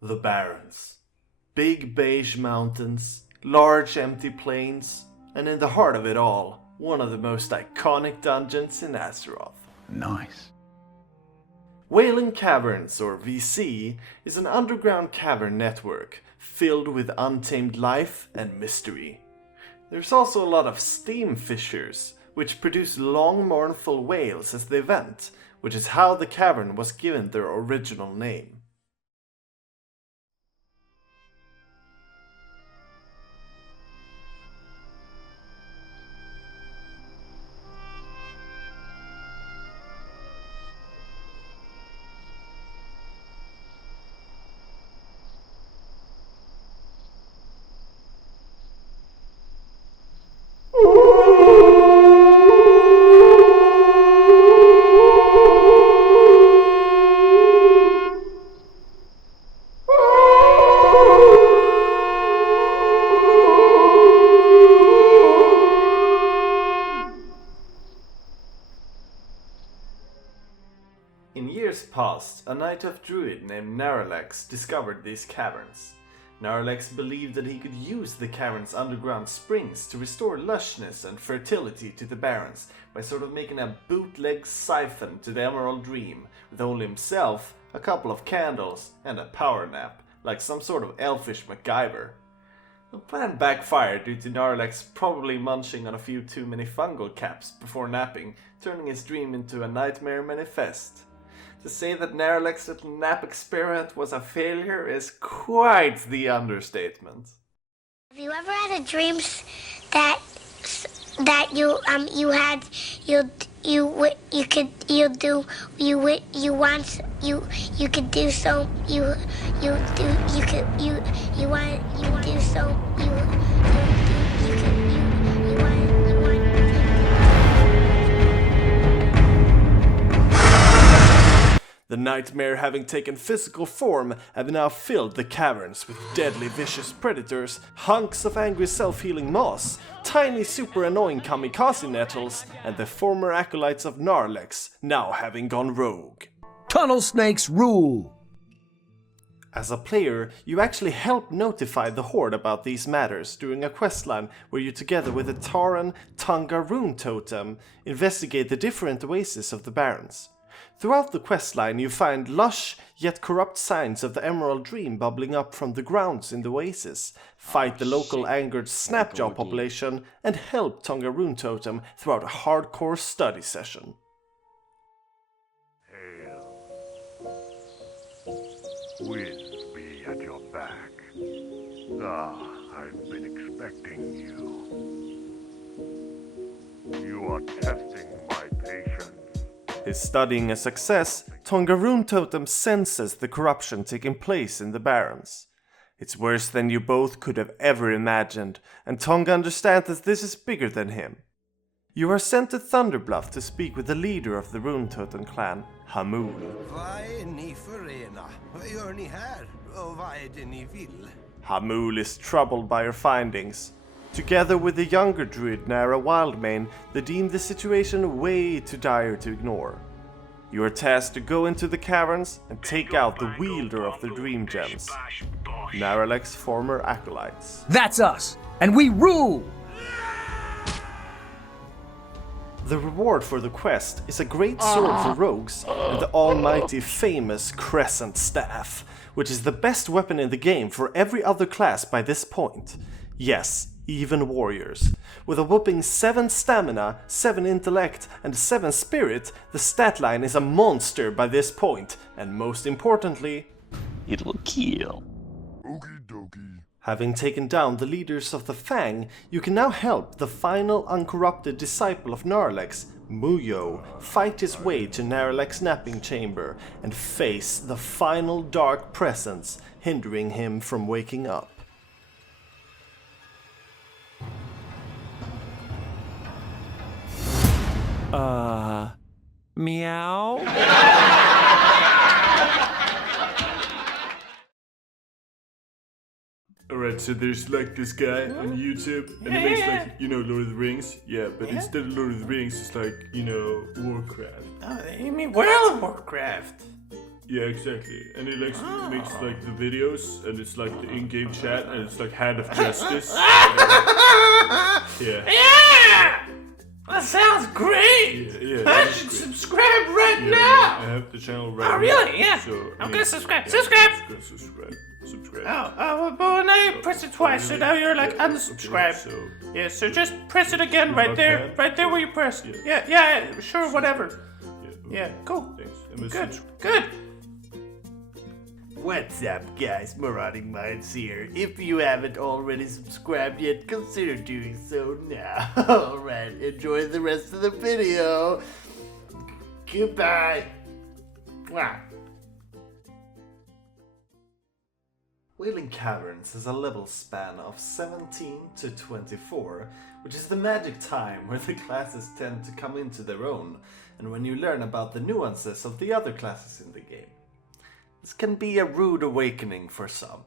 The Barrens. Big beige mountains, large empty plains, and in the heart of it all, one of the most iconic dungeons in Azeroth. Nice. Wailing Caverns, or VC, is an underground cavern network filled with untamed life and mystery. There's also a lot of steam fissures, which produce long mournful wails as they vent, which is how the cavern was given their original name. In years past, a Knight of Druid named Naralex discovered these caverns. Naralex believed that he could use the cavern's underground springs to restore lushness and fertility to the Barrens by sort of making a bootleg siphon to the Emerald Dream, with only himself, a couple of candles, and a power nap, like some sort of elfish MacGyver. The plan backfired due to Naralex probably munching on a few too many fungal caps before napping, turning his dream into a nightmare manifest. To say that Naralex's little nap experiment was a failure is quite the understatement. Have you ever had a dream that you had you could do so The nightmare having taken physical form have now filled the caverns with deadly vicious predators, hunks of angry self-healing moss, tiny super annoying kamikaze nettles, and the former acolytes of Narlex now having gone rogue. Tunnel snakes rule! As a player, you actually help notify the Horde about these matters during a questline where you, together with the Tauren Tunga Rune Totem, investigate the different oases of the Barrens. Throughout the questline you find lush yet corrupt signs of the Emerald Dream bubbling up from the grounds in the oasis, fight the local angered Snapjaw population, and help Tunga Rune Totem throughout a hardcore study session. Wiz be at your back. I've been expecting you. You are testing my patience. His studying a success, Tunga Rune Totem senses the corruption taking place in the Barrens. It's worse than you both could have ever imagined, and Tunga understands that this is bigger than him. You are sent to Thunderbluff to speak with the leader of the Rune Totem clan, Hamul. Hamul is troubled by your findings. Together with the younger druid Nara Wildmane, they deem the situation way too dire to ignore. You are tasked to go into the caverns and take out the wielder of the Dream Gems, Naralex's former acolytes. That's us! And we rule! The reward for the quest is a great sword for rogues and the almighty famous Crescent Staff, which is the best weapon in the game for every other class by this point. Yes, even warriors. With a whopping 7 stamina, 7 intellect, and 7 spirit, the stat line is a monster by this point, and most importantly, it will kill. Okie dokie. Having taken down the leaders of the Fang, you can now help the final uncorrupted disciple of Narlex, Muyo, fight his way to Narlex's napping chamber and face the final dark presence hindering him from waking up. Meow? A Alright, so there's like this guy on YouTube, and he makes like, you know, Lord of the Rings? Yeah, but instead of Lord of the Rings, it's like, you know, Warcraft. Oh, you mean World of Warcraft? Yeah, exactly. And he makes like the videos, and it's like the in-game chat, and it's like Hand of Justice. Yeah. Yeah! That sounds great! Yeah, I that's should great. subscribe right Yeah, now! I have the channel right Oh, now. really? Yeah. So, I'm yeah, gonna subscribe. yeah, Subscribe! just gonna subscribe. But now you pressed it twice, so now you're like unsubscribed. Okay, so, Yeah, so just press it again right there where you pressed. Yeah, sure, whatever. Yeah, cool. thanks. Good. What's up, guys? MoronicMinds here. If you haven't already subscribed yet, consider doing so now. Alright, enjoy the rest of the video. Goodbye. Mwah. Wailing Caverns has a level span of 17 to 24, which is the magic time where the classes tend to come into their own, and when you learn about the nuances of the other classes in the game. This can be a rude awakening for some.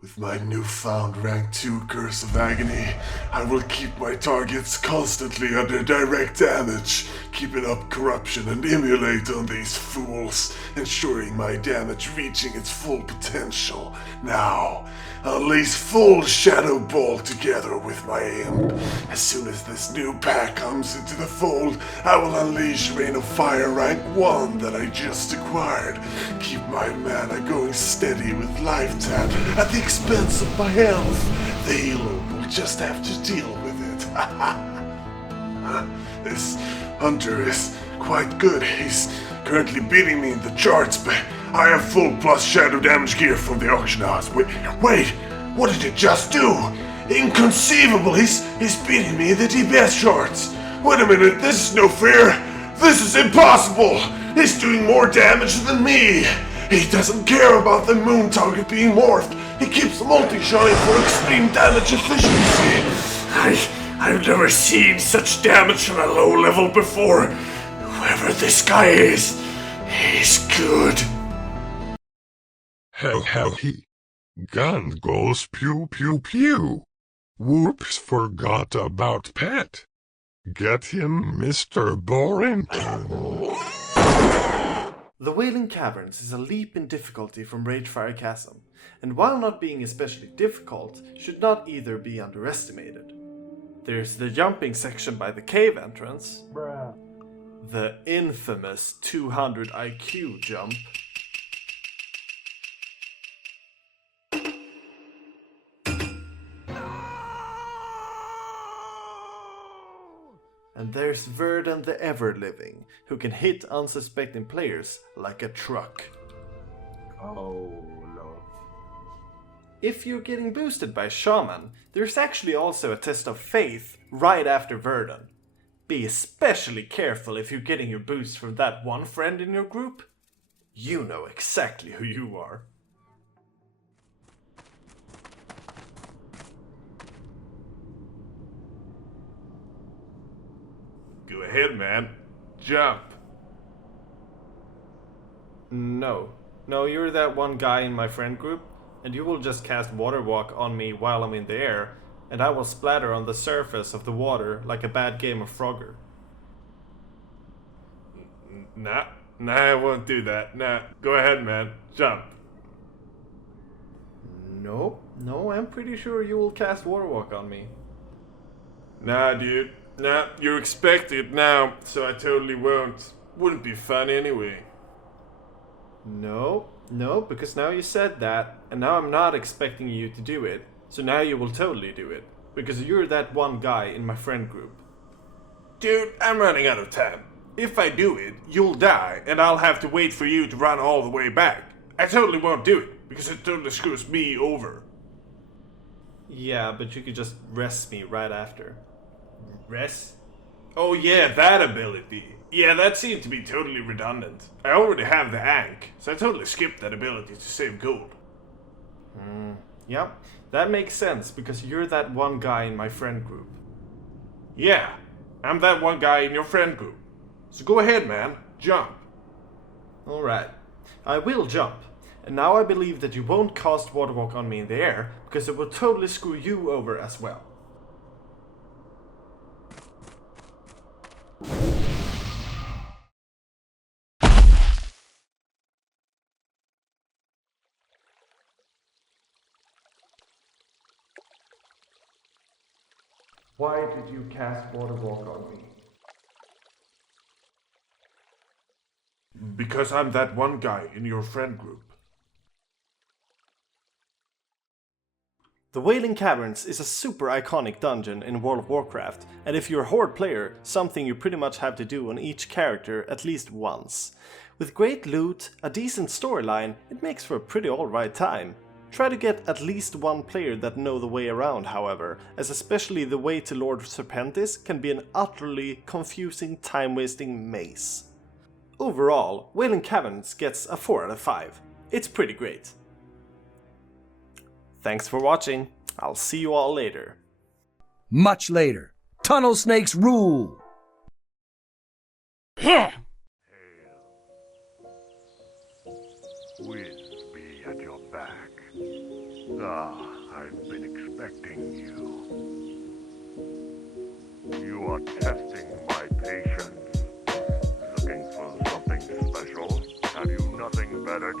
With my newfound rank 2 Curse of Agony, I will keep my targets constantly under direct damage, keeping up corruption and emulate on these fools, ensuring my damage reaching its full potential. Now, unleash full Shadow Ball together with my imp. As soon as this new pack comes into the fold, I will unleash Rain of Fire rank 1 that I just acquired. Keep my mana going steady with life tap at the expense of my health. The healer will just have to deal with it. This hunter is quite good. He's currently beating me in the charts, but I have full plus shadow damage gear from the auction house. Wait, what did it just do? Inconceivable! He's beating me in the DPS charts. Wait a minute, this is no fair. This is impossible. He's doing more damage than me. He doesn't care about the moon target being morphed. He keeps multi-shotting for extreme damage efficiency. I've never seen such damage on a low level before. Whoever this guy is, he's good. Hell, he. Gun goes pew pew pew. Whoops, forgot about Pet. Get him, Mr. Boring. The Wailing Caverns is a leap in difficulty from Ragefire Chasm, and while not being especially difficult, should not either be underestimated. There's the jumping section by the cave entrance, the infamous 200 IQ jump, and there's Verdun the Ever-Living, who can hit unsuspecting players like a truck. Oh, no. If you're getting boosted by Shaman, there's actually also a test of faith right after Verdun. Be especially careful if you're getting your boost from that one friend in your group. You know exactly who you are. Go ahead, man. Jump. No, you're that one guy in my friend group, and you will just cast Water Walk on me while I'm in the air, and I will splatter on the surface of the water like a bad game of Frogger. Nah, I won't do that. Nah, go ahead, man. Jump. No, I'm pretty sure you will cast Water Walk on me. Nah, dude. Nah, you're expecting it now, so I totally won't. Wouldn't be fun anyway. No, because now you said that, and now I'm not expecting you to do it, so now you will totally do it, because you're that one guy in my friend group. Dude, I'm running out of time. If I do it, you'll die, and I'll have to wait for you to run all the way back. I totally won't do it, because it totally screws me over. Yeah, but you could just rest me right after. Rest? Oh yeah, that ability. Yeah, that seemed to be totally redundant. I already have the Ankh, so I totally skipped that ability to save gold. Yep, that makes sense, because you're that one guy in my friend group. Yeah, I'm that one guy in your friend group. So go ahead, man. Jump. Alright, I will jump, And now I believe that you won't cast Water Walk on me in the air, because it will totally screw you over as well. Why did you cast Water Walk on me? Because I'm that one guy in your friend group. The Wailing Caverns is a super iconic dungeon in World of Warcraft, and if you're a Horde player, something you pretty much have to do on each character at least once. With great loot, a decent storyline, it makes for a pretty alright time. Try to get at least one player that know the way around, however, as especially the way to Lord Serpentis can be an utterly confusing, time-wasting maze. Overall, Wailing Caverns gets a 4 out of 5. It's pretty great. Thanks for watching. I'll see you all later. Much later. Tunnel snakes rule! Whiz be at your back. Ah, I've been expecting you. You are testing my patience. Looking for something special? Have you nothing better